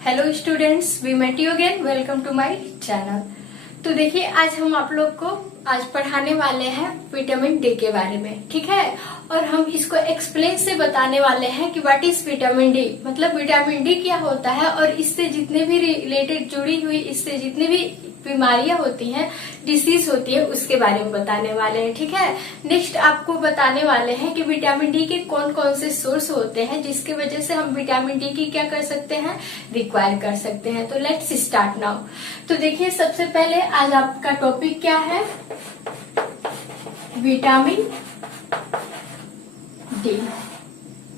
Hello students, we met you again. Welcome to my channel. तो देखिए, आज हम आप लोग को आज पढ़ाने वाले हैं विटामिन डी के बारे में, ठीक है। और हम इसको एक्सप्लेन से बताने वाले हैं कि व्हाट इज विटामिन डी, मतलब विटामिन डी क्या होता है और इससे जितने भी रिलेटेड जुड़ी हुई इससे जितनी भी बीमारियां होती हैं, डिसीज होती है, उसके बारे में बताने वाले हैं, ठीक है। नेक्स्ट आपको बताने वाले हैं कि विटामिन डी के कौन कौन से सोर्स होते हैं जिसकी वजह से हम विटामिन डी की क्या कर सकते हैं, रिक्वायर कर सकते हैं। तो लेट्स स्टार्ट नाउ। तो देखिए, सबसे पहले आज आपका टॉपिक क्या है, विटामिन डी,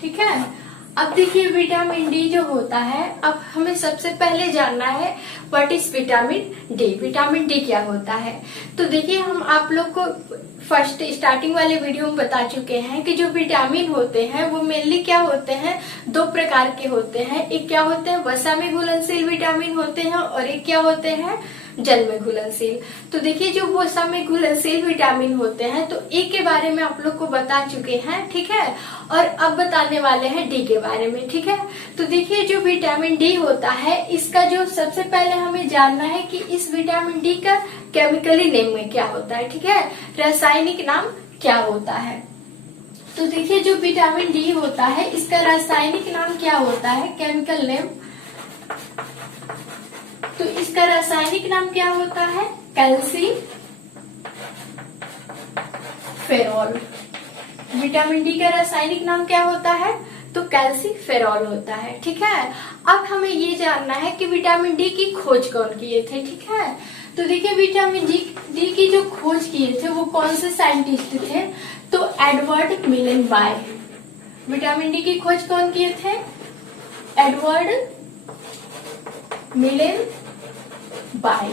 ठीक है। अब देखिए, विटामिन डी जो होता है, अब हमें सबसे पहले जानना है what is vitamin D, vitamin D क्या होता है। तो देखिए, हम आप लोग को फर्स्ट स्टार्टिंग वाले वीडियो में बता चुके हैं कि जो विटामिन होते हैं वो मेनली क्या होते हैं, दो प्रकार के होते हैं। एक क्या होते हैं, वसा में घुलनशील विटामिन होते हैं और एक क्या होते हैं, जल में घुलनशील। तो देखिए, जो वसा में घुलनशील विटामिन होते हैं तो ए के बारे में आप लोग को बता चुके हैं, ठीक है। और अब बताने वाले हैं डी के बारे में, ठीक है। तो देखिए, जो विटामिन डी होता है, इसका जो सबसे पहले हमें जानना है कि इस विटामिन डी का केमिकली नेम में क्या होता है, ठीक है, रासायनिक नाम क्या होता है। तो देखिए, जो विटामिन डी होता है इसका रासायनिक नाम क्या होता है, केमिकल नेम। तो इसका रासायनिक नाम क्या होता है, कैल्शियम फेरॉल। विटामिन डी का रासायनिक नाम क्या होता है, तो कैल्शियम फेरॉल होता है, ठीक है। अब हमें ये जानना है कि विटामिन डी की खोज कौन किए थे, ठीक है। तो देखिए, विटामिन डी की जो खोज किए थे वो कौन से साइंटिस्ट थे, तो एडवर्ड मिलेनबाई। विटामिन डी की खोज कौन किए थे, एडवर्ड मिलेनबाई,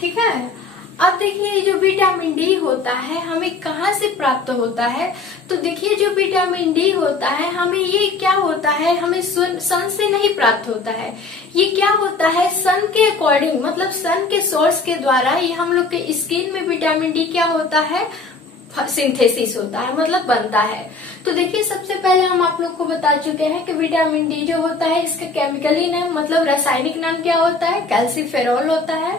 ठीक है। अब देखिए, जो विटामिन डी होता है हमें कहाँ से प्राप्त होता है। तो देखिए, जो विटामिन डी होता है हमें ये क्या होता है, हमें सन से नहीं प्राप्त होता है। ये क्या होता है, सन के अकॉर्डिंग, मतलब सन के सोर्स के द्वारा ये हम लोग के स्किन में विटामिन डी क्या होता है, सिंथेसिस होता है, मतलब बनता है। तो देखिए, सबसे पहले हम आप लोग को बता चुके हैं कि विटामिन डी जो होता है इसका केमिकली नाम, मतलब रासायनिक नाम क्या होता है, कैल्शियम फेरॉल होता है।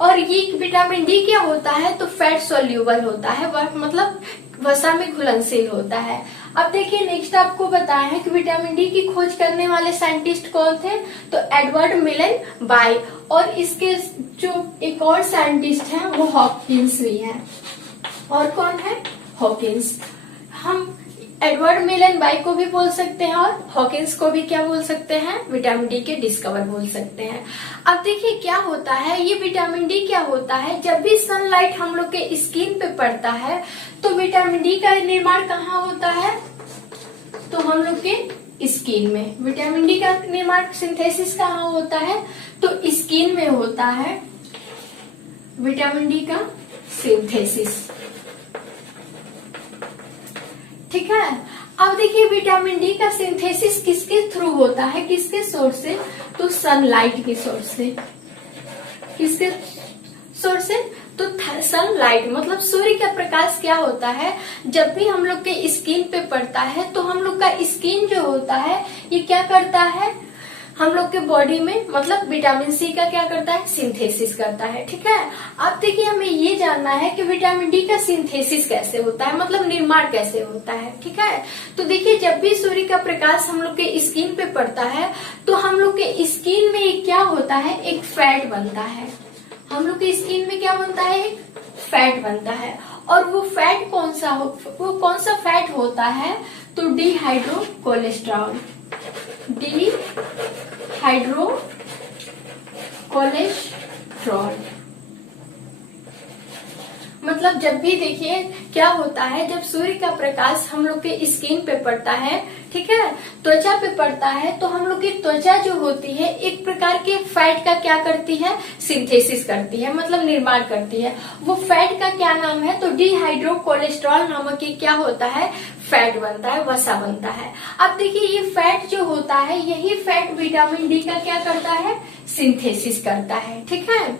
और ये विटामिन डी क्या होता है, तो फैट सोल्यूबल होता है, मतलब वसा में घुलनशील होता है। अब देखिए, नेक्स्ट आपको बताया है कि विटामिन डी की खोज करने वाले साइंटिस्ट कौन थे, तो एडवर्ड मिलेनबाई। और इसके जो एक और साइंटिस्ट हैं वो हॉकिंस भी हैं। और कौन है, हॉकिंस। हम एडवर्ड मिलेनबाई को भी बोल सकते हैं और हॉकिंस को भी क्या बोल सकते हैं, विटामिन डी के डिस्कवर बोल सकते हैं। अब देखिए, क्या होता है, ये विटामिन डी क्या होता है, जब भी सनलाइट हम लोग के स्किन पे पड़ता है तो विटामिन डी का निर्माण कहाँ होता है, तो हम लोग के स्किन में। विटामिन डी का निर्माण, सिंथेसिस कहाँ होता है, तो स्किन में होता है विटामिन डी का सिंथेसिस, ठीक है। अब देखिए, विटामिन डी का सिंथेसिस किसके थ्रू होता है, किसके सोर्स से, तो सनलाइट के सोर्स से। किसके सोर्स से, तो सनलाइट, मतलब सूर्य का प्रकाश क्या होता है, जब भी हम लोग के स्किन पे पड़ता है तो हम लोग का स्किन जो होता है ये क्या करता है, हम लोग के बॉडी में, मतलब विटामिन सी का क्या करता है, सिंथेसिस करता है, ठीक है। अब देखिए, हमें ये जानना है कि विटामिन डी का सिंथेसिस कैसे होता है, मतलब निर्माण कैसे होता है, ठीक है। तो देखिए, जब भी सूर्य का प्रकाश हम लोग के स्किन पे पड़ता है तो हम लोग के स्किन में क्या होता है, एक फैट बनता है। हम लोग के स्किन में क्या बनता है, एक फैट बनता है। और वो फैट कौन सा फैट होता है, तो डिहाइड्रो कोलेस्ट्रॉल। डिहाइड्रो कोलेस्ट्रॉल, मतलब जब भी देखिए क्या होता है, जब सूर्य का प्रकाश हम लोग के स्किन पे पड़ता है, ठीक है, त्वचा पे पड़ता है, तो हम लोग की त्वचा जो होती है एक प्रकार के फैट का क्या करती है, सिंथेसिस करती है, मतलब निर्माण करती है। वो फैट का क्या नाम है, तो डिहाइड्रो कोलेस्ट्रॉल नामक ये क्या होता है, फैट बनता है, वसा बनता है। अब देखिए, ये फैट जो होता है, यही फैट विटामिन डी का क्या करता है, सिंथेसिस करता है, ठीक है।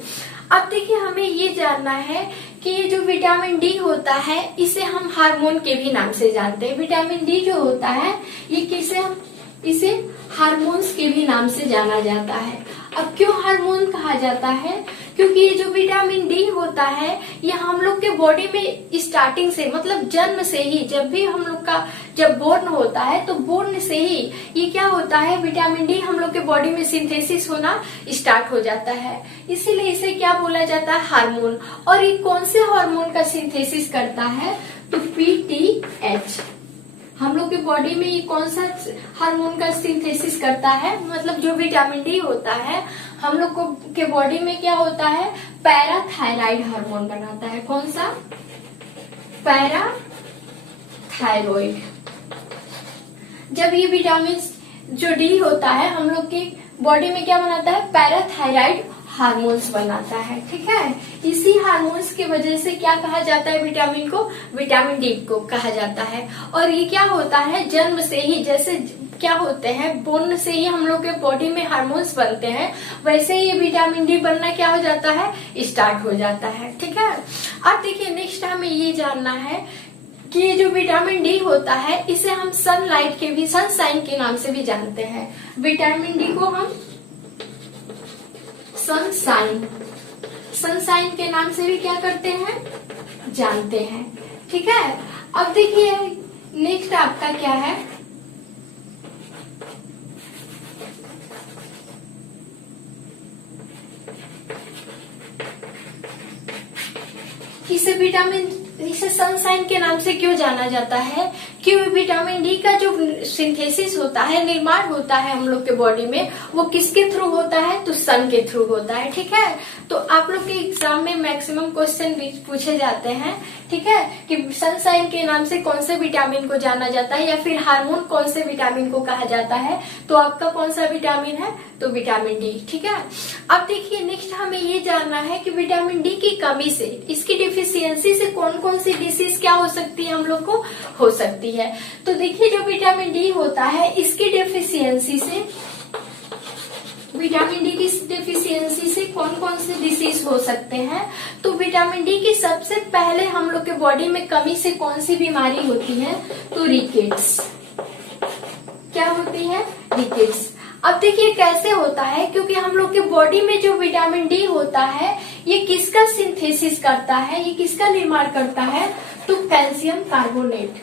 अब देखिए, हमें ये जानना है कि ये जो विटामिन डी होता है इसे हम हार्मोन के भी नाम से जानते हैं। विटामिन डी जो होता है ये किसे हम इसे हार्मोन्स के भी नाम से जाना जाता है। अब क्यों हार्मोन कहा जाता है? क्योंकि ये जो विटामिन डी होता है ये हम लोग के बॉडी में स्टार्टिंग से मतलब जन्म से ही, जब भी हम लोग का जब बोर्न होता है तो बोर्न से ही ये क्या होता है, विटामिन डी हम लोग के बॉडी में सिंथेसिस होना स्टार्ट हो जाता है। इसीलिए इसे क्या बोला जाता है, हार्मोन। और ये कौन से हार्मोन का सिंथेसिस करता है, तो पीटीएच। हम लोग के बॉडी में ये कौन सा हार्मोन का सिंथेसिस करता है, मतलब जो विटामिन डी होता है हम लोग को के बॉडी में क्या होता है, पैराथायराइड हार्मोन बनाता है। कौन सा, पैराथायरॉइड। जब ये विटामिन जो डी होता है हम लोग के बॉडी में क्या बनाता है, पैराथायराइड हार्मोन्स बनाता है। ठीक है, इसी हार्मोन्स की वजह से क्या कहा जाता है विटामिन को, विटामिन डी को कहा जाता है। और ये क्या होता है, जन्म से ही, जैसे क्या होते हैं बोर्न से ही हम लोग के बॉडी में हार्मोन्स बनते हैं, वैसे ही विटामिन डी बनना क्या हो जाता है, स्टार्ट हो जाता है। ठीक है, अब देखिए नेक्स्ट हमें ये जानना है कि ये जो विटामिन डी होता है इसे हम सनलाइट के भी, सनशाइन के नाम से भी जानते हैं। विटामिन डी को हम सनशाइन, सनशाइन के नाम से भी क्या करते हैं, जानते हैं। ठीक है, अब देखिए नेक्स्ट आपका क्या है, इसे विटामिन, इसे सनशाइन के नाम से क्यों जाना जाता है, कि विटामिन डी का जो सिंथेसिस होता है, निर्माण होता है हम लोग के बॉडी में, वो किसके थ्रू होता है, तो सन के थ्रू होता है। ठीक है, तो आप लोग के एग्जाम में मैक्सिमम क्वेश्चन पूछे जाते हैं। ठीक है, कि सनशाइन के नाम से कौन से विटामिन को जाना जाता है, या फिर हार्मोन कौन से विटामिन को कहा जाता है, तो आपका कौन सा विटामिन है, तो विटामिन डी। ठीक है, अब देखिए नेक्स्ट हमें ये जानना है कि विटामिन डी की कमी से, इसकी डिफिशियंसी से कौन कौन सी डिसीज क्या हो सकती है, हम लोग को हो सकती है। तो देखिए जो विटामिन डी होता है इसकी डेफिशिएंसी से, विटामिन डी की डेफिशिएंसी से कौन कौन से डिसीज हो सकते हैं, तो विटामिन डी की सबसे पहले हम लोग के बॉडी में कमी से कौन सी बीमारी होती है, तो रिकेट्स। क्या होती है, रिकेट्स। अब देखिए कैसे होता है, क्योंकि हम लोग के बॉडी में जो विटामिन डी होता है ये किसका सिंथेसिस करता है, ये किसका निर्माण करता है, तो कैल्शियम कार्बोनेट।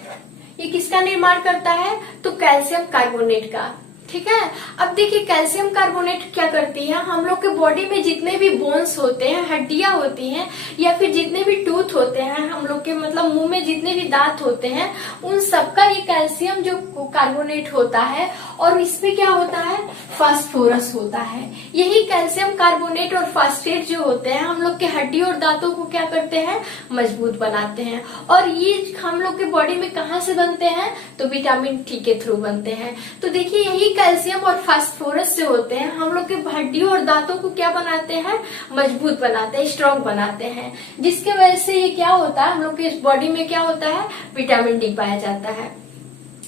ये किसका निर्माण करता है, तो कैल्शियम कार्बोनेट का। ठीक है, अब देखिए कैल्शियम कार्बोनेट क्या करती है, हम लोग के बॉडी में जितने भी बोन्स होते हैं, हड्डियां होती हैं, या फिर जितने भी टूथ होते हैं हम लोग के, मतलब मुंह में जितने भी दांत होते हैं, उन सबका ये कैल्शियम जो कार्बोनेट होता है, और इसमें क्या होता है, फास्फोरस होता है। यही कैल्शियम कार्बोनेट और फास्फेट जो होते हैं हम लोग के हड्डी और दांतों को क्या करते हैं, मजबूत बनाते हैं। और ये हम लोग के बॉडी में कहाँ से बनते हैं, तो विटामिन डी के थ्रू बनते हैं। तो देखिए यही कैल्शियम और फास्फोरस जो होते हैं हम लोग के हड्डियों और दांतों को क्या बनाते हैं, मजबूत बनाते हैं, स्ट्रॉन्ग बनाते हैं, जिसके वजह से ये क्या होता है, हम लोग के बॉडी में क्या होता है, विटामिन डी पाया जाता है।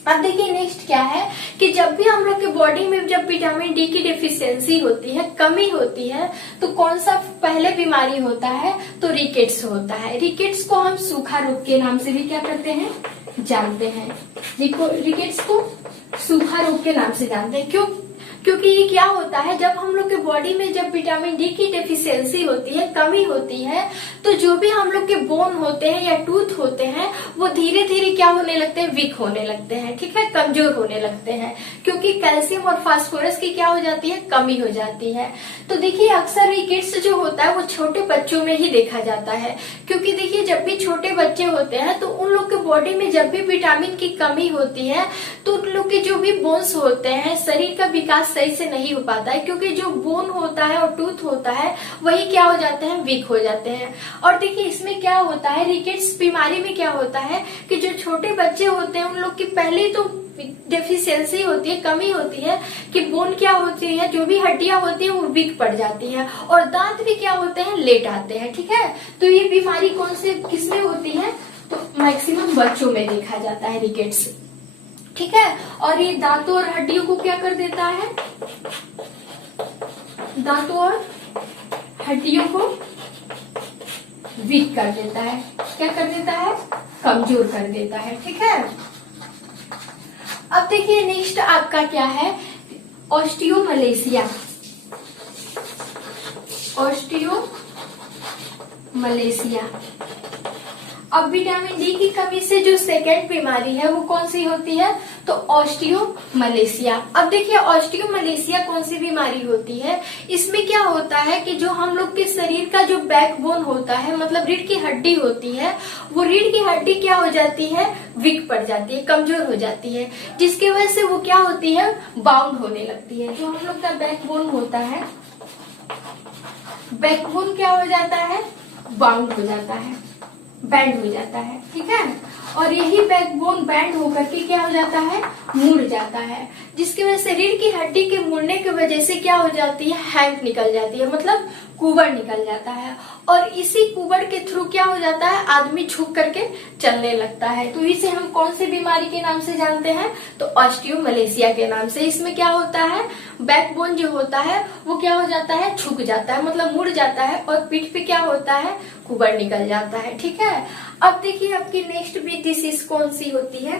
अब देखिए नेक्स्ट क्या है, कि जब भी हम लोग के बॉडी में जब विटामिन डी की डिफिशियंसी होती है, कमी होती है, तो कौन सा पहले बीमारी होता है, तो रिकेट्स होता है। रिकेट्स को हम सूखा रोग के नाम से भी क्या करते हैं, जानते हैं। रिकेट्स को सूखा रोग के नाम से जानते हैं। क्यों, क्योंकि ये क्या होता है, जब हम लोग के बॉडी में जब विटामिन डी की डेफिशिएंसी होती है, कमी होती है, तो जो भी हम लोग के बोन होते हैं या टूथ होते हैं वो धीरे धीरे क्या होने लगते हैं, वीक होने लगते हैं। ठीक है, कमजोर होने लगते हैं, क्योंकि कैल्शियम और फास्फोरस की क्या हो जाती है, कमी हो जाती है। तो देखिए अक्सर रिकेट्स जो होता है वो छोटे बच्चों में ही देखा जाता है, क्योंकि देखिए जब भी छोटे बच्चे होते हैं तो उन लोग के बॉडी में जब भी विटामिन की कमी होती है तो उन लोग के जो भी बोन्स होते हैं, शरीर का विकास सही से नहीं हो पाता है, क्योंकि जो बोन होता है और टूथ होता है वही क्या हो जाते हैं, वीक हो जाते हैं। और देखिए इसमें क्या होता है, रिकेट्स बीमारी में क्या होता है कि जो छोटे बच्चे होते हैं उन लोग की पहले तो डेफिशिएंसी होती है, कमी होती है, कि बोन क्या होती है, जो भी हड्डियां होती है वो वीक पड़ जाती हैं, और दांत भी क्या होते हैं, लेट आते हैं। ठीक है, तो ये बीमारी कौन से किसमें होती है, तो मैक्सिमम बच्चों में देखा जाता है रिकेट्स। ठीक है, और ये दांतों और हड्डियों को क्या कर देता है, दांतों और हड्डियों को वीक कर देता है, क्या कर देता है, कमजोर कर देता है। ठीक है, अब देखिए नेक्स्ट आपका क्या है, ऑस्टियोमलेशिया। ऑस्टियोमलेशिया। अब विटामिन डी की कमी से जो सेकेंड बीमारी है वो कौन सी होती है, तो ऑस्टियोमलेशिया। अब देखिए ऑस्टियोमलेशिया कौन सी बीमारी होती है, इसमें क्या होता है कि जो हम लोग के शरीर का जो बैकबोन होता है, मतलब रीढ़ की हड्डी होती है, वो रीढ़ की हड्डी क्या हो जाती है, वीक पड़ जाती है, कमजोर हो जाती है, जिसकी वजह से वो क्या होती है, बाउंड होने लगती है। जो हम लोग का बैकबोन होता है, बैकबोन क्या हो जाता है, बाउंड हो जाता है, बैंड हो जाता है, ठीक है। और यही बैकबोन बैंड होकर के क्या हो जाता है, मुड़ जाता है, जिसकी वजह से रीढ़ की हड्डी के मुड़ने की वजह से क्या हो जाती है, हैंक निकल जाती है, मतलब कुबड़ निकल जाता है। और इसी कुबड़ के थ्रू क्या हो जाता है, आदमी झुक करके चलने लगता है। तो इसे हम कौन सी बीमारी के नाम से जानते हैं, तो ऑस्टियोमलेशिया के नाम से। इसमें क्या होता है, बैकबोन जो होता है वो क्या हो जाता है, झुक जाता है, मतलब मुड़ जाता है, और पीठ पे क्या होता है, कुबड़ निकल जाता है, ठीक है। अब देखिए आपकी नेक्स्ट भी डिसीज कौन सी होती है,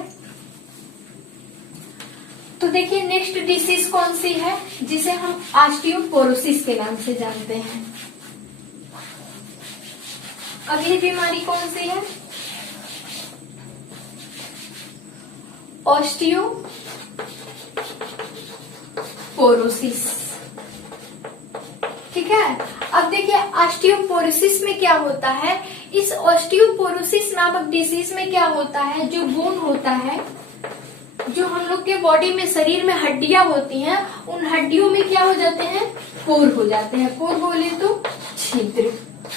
तो देखिए नेक्स्ट डिसीज कौन सी है, जिसे हम ऑस्टियोपोरोसिस के नाम से जानते हैं। अगली बीमारी कौन सी है, ऑस्टियोपोरोसिस, ठीक है। अब देखिए ऑस्टियोपोरोसिस में क्या होता है, इस ऑस्टियोपोरोसिस नामक डिसीज में क्या होता है, जो बोन होता है, जो हम लोग के बॉडी में शरीर में हड्डियां होती हैं, उन हड्डियों में क्या हो जाते हैं, पोर हो जाते हैं। पोर बोले तो छिद्र,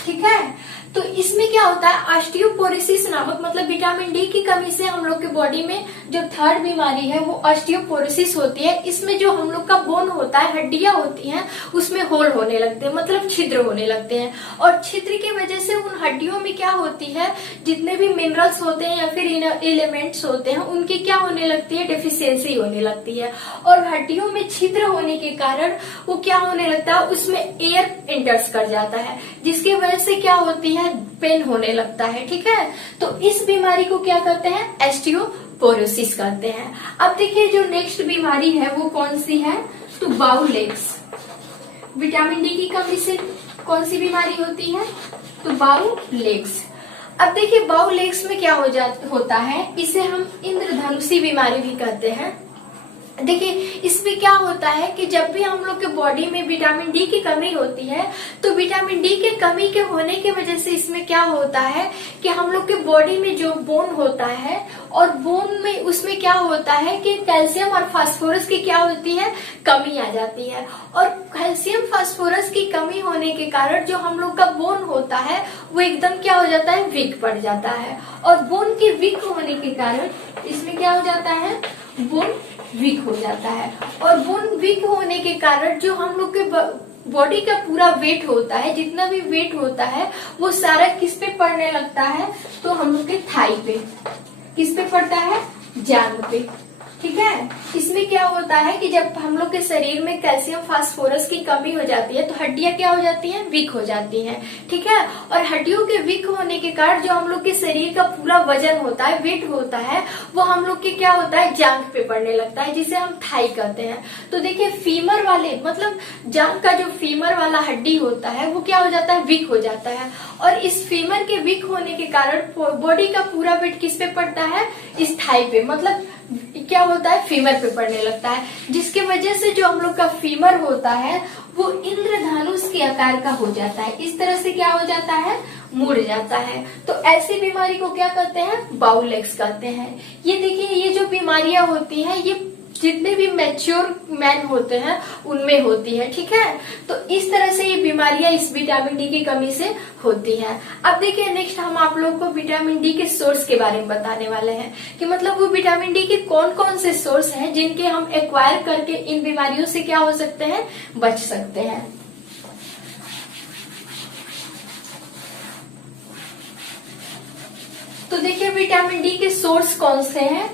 ठीक है। तो इसमें क्या होता है, ऑस्टियोपोरोसिस नामक, मतलब विटामिन डी की कमी से हम लोग के बॉडी में जो थर्ड बीमारी है वो ऑस्टियोपोरोसिस होती है। इसमें जो हम लोग का बोन होता है, हड्डियां होती हैं, उसमें होल होने लगते हैं, मतलब छिद्र होने लगते हैं। और छिद्र की वजह से उन हड्डियों में क्या होती है, जितने भी मिनरल्स होते हैं या फिर एलिमेंट्स होते हैं, उनकी क्या होने लगती है, डेफिशिएंसी होने लगती है। और हड्डियों में छिद्र होने के कारण वो क्या होने लगता है, उसमें एयर एंटर्स कर जाता है, जिसकी वजह से क्या होती है, पेन होने लगता है, ठीक है। तो इस बीमारी को क्या कहते हैं, ऑस्टियोपोरोसिस कहते हैं। अब देखिए जो नेक्स्ट बीमारी है वो कौन सी है, तो बाउल लेग्स। विटामिन डी की कमी से कौन सी बीमारी होती है, तो बाउल लेग्स। अब देखिए बाउल लेग्स में क्या होता है, इसे हम इंद्रधनुषी बीमारी भी कहते हैं। देखिए इसमें क्या होता है कि जब भी हम लोग के बॉडी में विटामिन डी की कमी होती है, तो विटामिन डी के कमी के होने की वजह से इसमें क्या होता है कि हम लोग के बॉडी में जो बोन होता है, और बोन में उसमें क्या होता है कि कैल्शियम और फास्फोरस की क्या होती है, कमी आ जाती है। और कैल्शियम फास्फोरस की कमी होने के कारण जो हम लोग का बोन होता है वो एकदम क्या हो जाता है, वीक पड़ जाता है। और बोन के वीक होने के कारण इसमें क्या हो जाता है, बोन वीक हो जाता है। और बोन वीक होने के कारण जो हम लोग के बॉडी का पूरा वेट होता है, जितना भी वेट होता है, वो सारा किस पे पड़ने लगता है, तो हम लोग के थाई पे, किस पे पड़ता है, जांघ पे, ठीक है। इसमें क्या होता है कि जब हम लोग के शरीर में कैल्शियम फास्फोरस की कमी हो जाती है, तो हड्डियां क्या हो जाती हैं, वीक हो जाती हैं, ठीक है। और हड्डियों के वीक होने के कारण जो हम लोग के शरीर का पूरा वजन होता है, वेट होता है, वो हम लोग के क्या होता है, जांघ पे पड़ने लगता है, जिसे हम थाई कहते हैं। तो देखिए फीमर वाले, मतलब जांघ का जो फीमर वाला हड्डी होता है वो क्या हो जाता है, वीक हो जाता है। और इस फीमर के वीक होने के कारण बॉडी का पूरा वेट किस पे पड़ता है, इस थाई पे, मतलब क्या होता है, फीमर पे पड़ने लगता है, जिसकी वजह से जो हम लोग का फीमर होता है वो इंद्रधनुष के आकार का हो जाता है। इस तरह से क्या हो जाता है, मुड़ जाता है। तो ऐसी बीमारी को क्या कहते हैं, बाउल लेग्स कहते हैं। ये देखिए ये जो बीमारियां होती हैं ये जितने भी मैच्योर मैन होते हैं उनमें होती है, ठीक है। तो इस तरह से ये बीमारियां इस विटामिन डी की कमी से होती हैं। अब देखिए नेक्स्ट हम आप लोग को विटामिन डी के सोर्स के बारे में बताने वाले हैं कि मतलब वो विटामिन डी के कौन कौन से सोर्स हैं जिनके हम एक्वायर करके इन बीमारियों से क्या हो सकते हैं, बच सकते हैं। तो देखिए विटामिन डी के सोर्स कौन से हैं,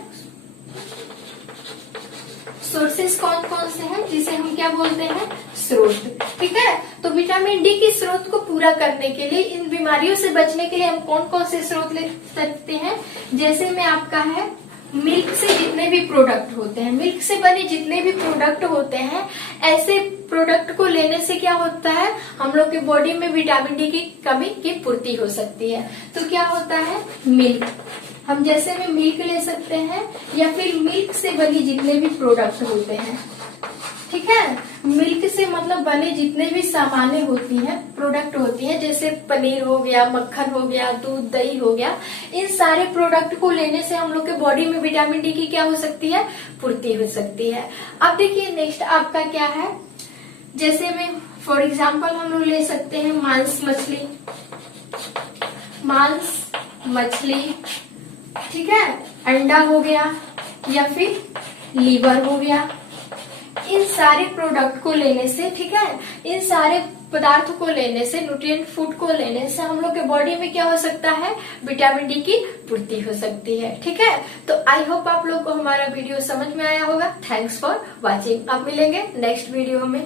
सोर्सेस कौन कौन से हैं, जिसे हम क्या बोलते हैं, स्रोत, ठीक है। तो विटामिन डी के स्रोत को पूरा करने के लिए, इन बीमारियों से बचने के लिए हम कौन कौन से स्रोत ले सकते हैं, जैसे में आपका है मिल्क से जितने भी प्रोडक्ट होते हैं, मिल्क से बने जितने भी प्रोडक्ट होते हैं, ऐसे प्रोडक्ट को लेने से क्या होता है, हम लोग के बॉडी में विटामिन डी की कमी की पूर्ति हो सकती है। तो क्या होता है, मिल्क, हम जैसे में मिल्क ले सकते हैं या फिर मिल्क से बनी जितने भी प्रोडक्ट होते हैं, ठीक है। मिल्क से मतलब बने जितने भी सामानें होती हैं, प्रोडक्ट होती हैं, जैसे पनीर हो गया, मक्खन हो गया, दूध, दही हो गया, इन सारे प्रोडक्ट को लेने से हम लोग के बॉडी में विटामिन डी की क्या हो सकती है, पूर्ति हो सकती है। अब देखिए नेक्स्ट आपका क्या है, जैसे में फॉर एग्जाम्पल हम लोग ले सकते हैं मांस मछली, मांस मछली, ठीक है, अंडा हो गया या फिर लीवर हो गया। इन सारे प्रोडक्ट को लेने से, ठीक है, इन सारे पदार्थ को लेने से, न्यूट्रिएंट फूड को लेने से हम लोग के बॉडी में क्या हो सकता है, विटामिन डी की पूर्ति हो सकती है, ठीक है। तो आई होप आप लोग को हमारा वीडियो समझ में आया होगा। Thanks for watching. अब मिलेंगे नेक्स्ट वीडियो में।